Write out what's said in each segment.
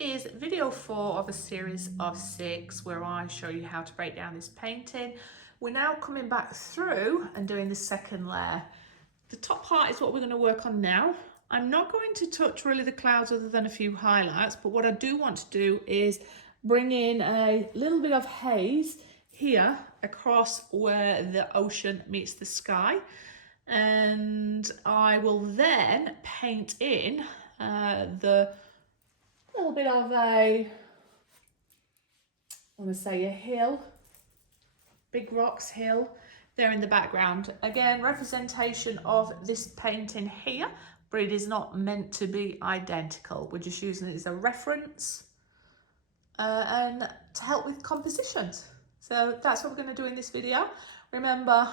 is video 4 of a series of 6 where I show you how to break down this painting. We're now coming back through and doing the second layer. The top part is what we're going to work on now. I'm not going to touch really the clouds other than a few highlights, but what I do want to do is bring in a little bit of haze here across where the ocean meets the sky, and I will then paint in the little bit of a, I want to say a hill, big rocks hill there in the background. Again, representation of this painting here, but it is not meant to be identical. We're just using it as a reference and to help with compositions. So that's what we're going to do in this video. Remember,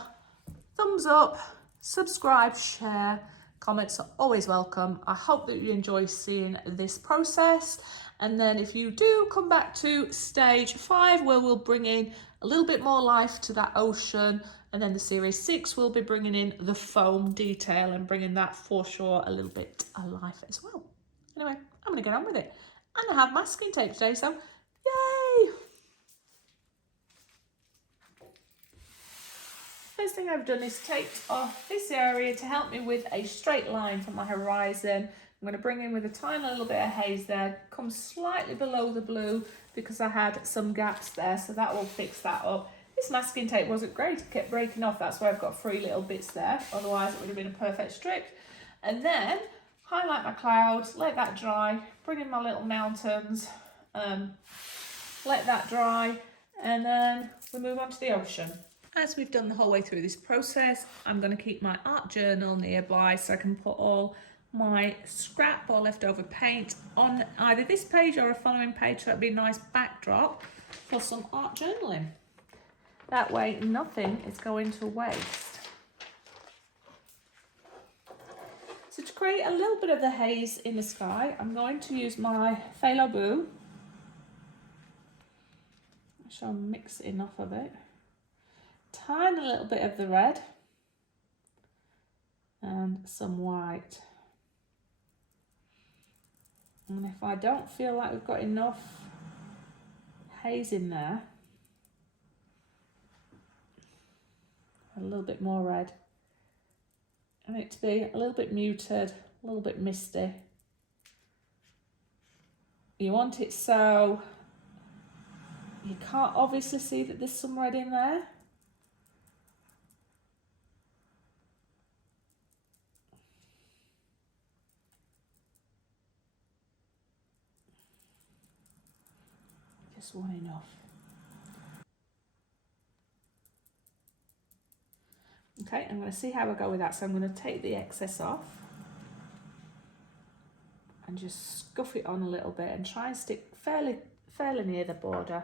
thumbs up, subscribe, share, comments are always welcome. I hope that you enjoy seeing this process. And then if you do come back to stage 5, where we'll bring in a little bit more life to that ocean, and then the series 6 will be bringing in the foam detail and bringing that foreshore a little bit of life as well. Anyway, I'm going to get on with it. And I have masking tape today, so yay! First thing I've done is taped off this area to help me with a straight line from my horizon. I'm going to bring in with a tiny little bit of haze there, come slightly below the blue because I had some gaps there, so that will fix that up. This masking tape wasn't great, it kept breaking off, that's why I've got 3 little bits there, otherwise it would have been a perfect strip. And then highlight my clouds, let that dry, bring in my little mountains, let that dry, and then we move on to the ocean. As we've done the whole way through this process, I'm going to keep my art journal nearby so I can put all my scrap or leftover paint on either this page or a following page, so that'd be a nice backdrop for some art journaling. That way nothing is going to waste. So to create a little bit of the haze in the sky, I'm going to use my phthalo blue. I shall mix enough of it. Tiny little bit of the red and some white. And if I don't feel like we've got enough haze in there, a little bit more red. I want it to be a little bit muted, a little bit misty. You want it so you can't obviously see that there's some red in there. Just one enough. Okay, I'm going to see how I go with that. So I'm going to take the excess off and just scuff it on a little bit and try and stick fairly near the border.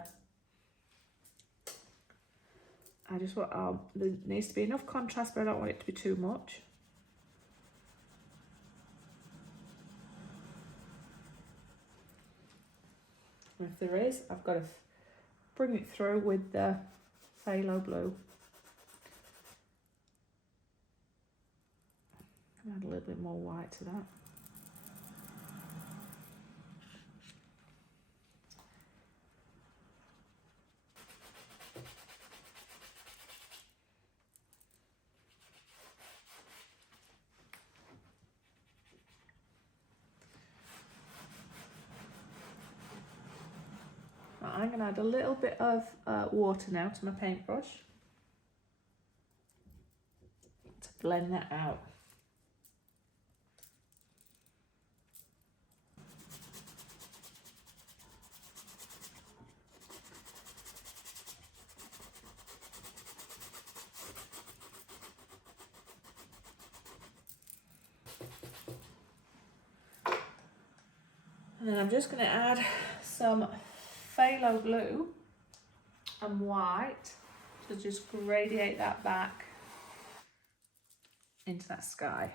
I just want, there needs to be enough contrast, but I don't want it to be too much. And if there is, I've got to bring it through with the phthalo blue. Add a little bit more white to that. I'm going to add a little bit of water now to my paintbrush to blend that out. And then I'm just going to add some phthalo blue and white to just radiate that back into that sky.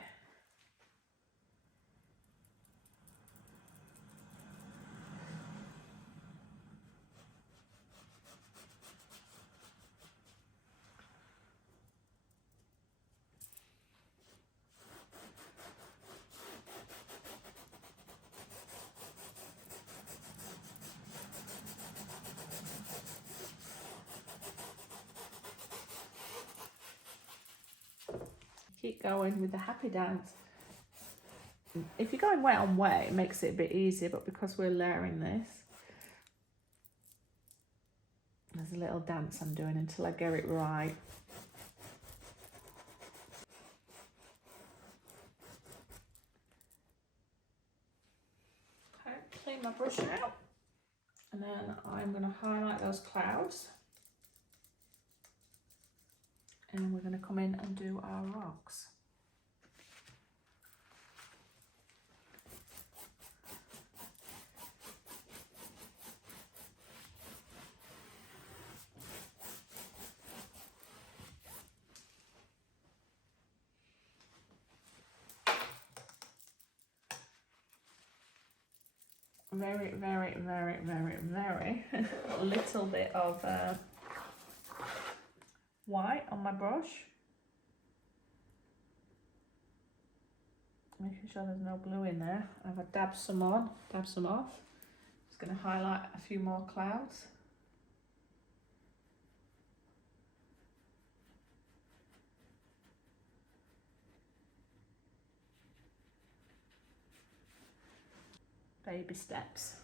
keep going with the happy dance. If you're going wet on wet, it makes it a bit easier, but because we're layering this, there's a little dance I'm doing until I get it right. Okay, clean my brush out, and then I'm going to highlight those clouds, and we're going to come in and do our rocks. Very, very, very, very, very little bit of white on my brush. Making sure there's no blue in there. I've dabbed some on, dab some off. Just going to highlight a few more clouds. Baby steps.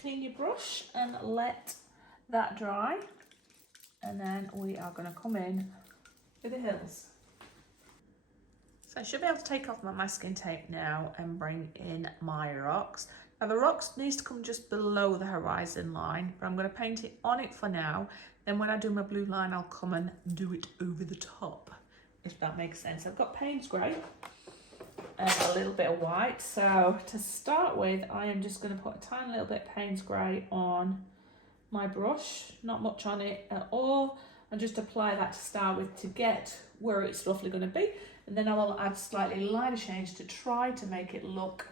Clean your brush and let that dry, and then we are going to come in with the hills. So I should be able to take off my masking tape now and bring in my rocks. Now the rocks needs to come just below the horizon line, but I'm going to paint it on it for now. Then when I do my blue line, I'll come and do it over the top, if that makes sense. I've got Payne's Grey and a little bit of white. So to start with, I am just going to put a tiny little bit of Payne's Grey on my brush, not much on it at all, and just apply that to start with to get where it's roughly going to be. And then I will add slightly lighter shades to try to make it look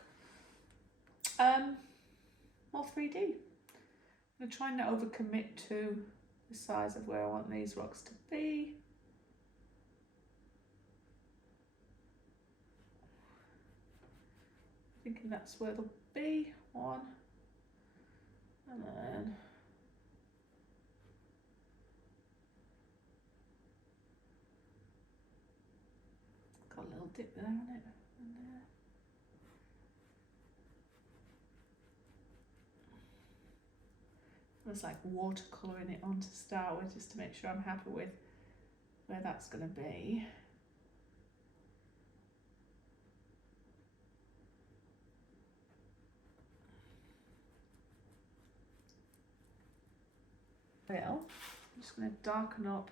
more 3D. I'm going to try not overcommit to the size of where I want these rocks to be. Thinking that's where they'll be. One, and then got a little dip there on it. And there. It's like watercolouring it on to start with, just to make sure I'm happy with where that's going to be. Well, I'm just going to darken up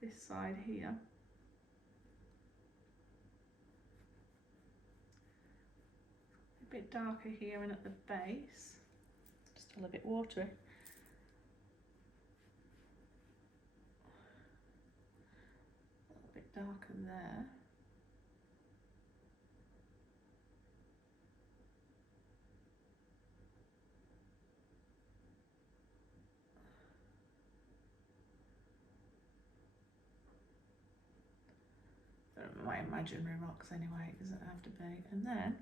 this side here. A bit darker here and at the base, just Still a bit watery. A little bit darker there. My imaginary rocks anyway, it doesn't have to be. And then,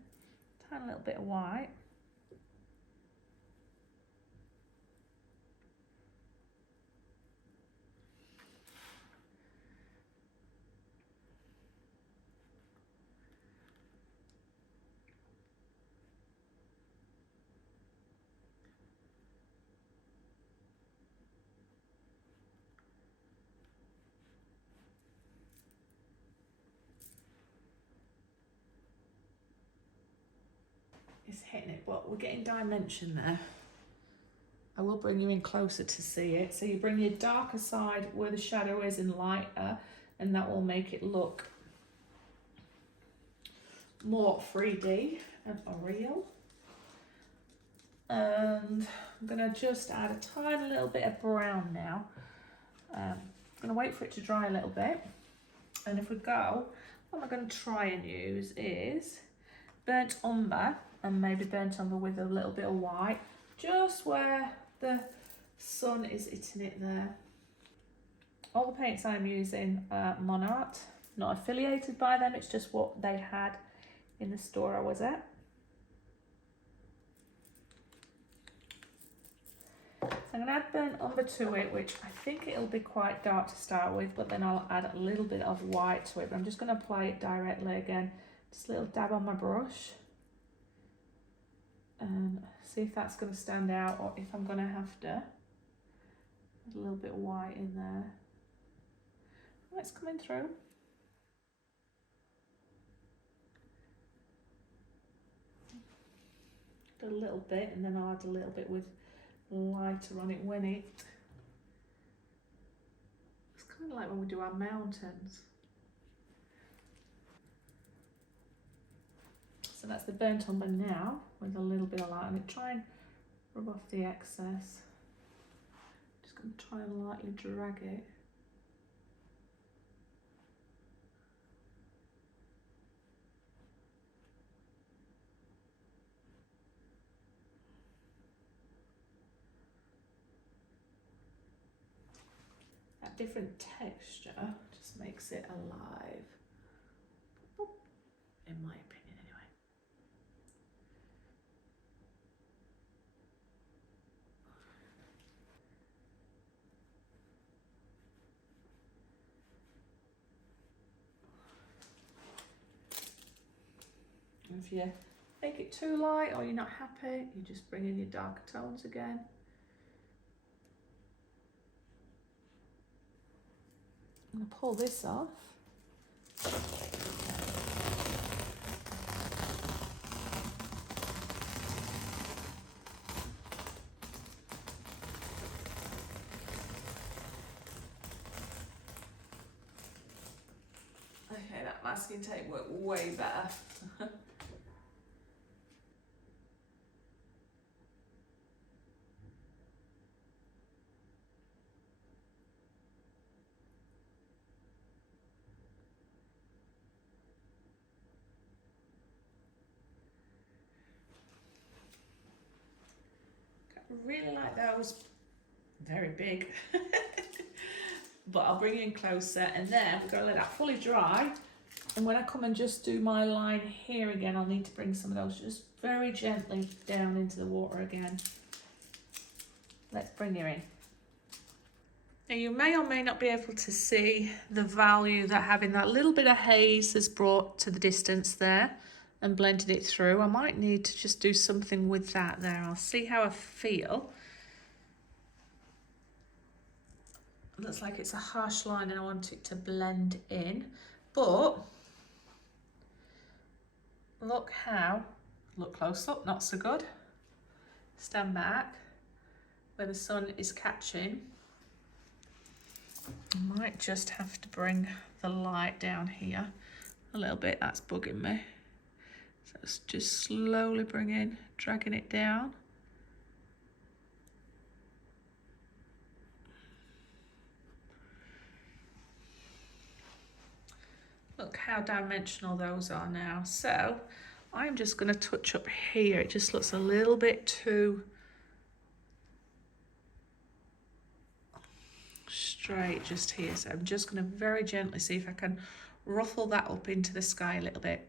tiny little bit of white. It's hitting it, but we're getting dimension there. I will bring you in closer to see it. So you bring your darker side where the shadow is in lighter, and that will make it look more 3D and real. And I'm gonna just add a tiny little bit of brown now. I'm gonna wait for it to dry a little bit. And if we go, what I'm gonna try and use is burnt umber, and maybe burnt umber with a little bit of white, just where the sun is hitting it there. All the paints I'm using are Monart, not affiliated by them, it's just what they had in the store I was at. I'm going to add burnt umber to it, which I think it'll be quite dark to start with, but then I'll add a little bit of white to it. But I'm just going to apply it directly again, just a little dab on my brush, and see if that's going to stand out or if I'm going to have to add a little bit of white in there. Oh, it's coming through. A little bit, and then I'll add a little bit with lighter on it when it's kind of like when we do our mountains. So that's the burnt umber now with a little bit of light on it. Try and rub off the excess. Just going to try and lightly drag it. That different texture just makes it alive, in my opinion anyway. And if you make it too light or you're not happy, you just bring in your darker tones again. I'm going to pull this off. Okay, that masking tape worked way better. Really like those, very big. But I'll bring it in closer, and then we're going to let that fully dry. And when I come and just do my line here again, I'll need to bring some of those just very gently down into the water again. Let's bring you in. Now you may or may not be able to see the value that having that little bit of haze has brought to the distance there and blended it through. I might need to just do something with that there. I'll see how I feel. It looks like it's a harsh line and I want it to blend in, but look how, look close up, not so good. Stand back, where the sun is catching. I might just have to bring the light down here a little bit, that's bugging me. So it's just slowly dragging it down. Look how dimensional those are now. So I'm just going to touch up here. It just looks a little bit too straight just here. So I'm just going to very gently see if I can ruffle that up into the sky a little bit.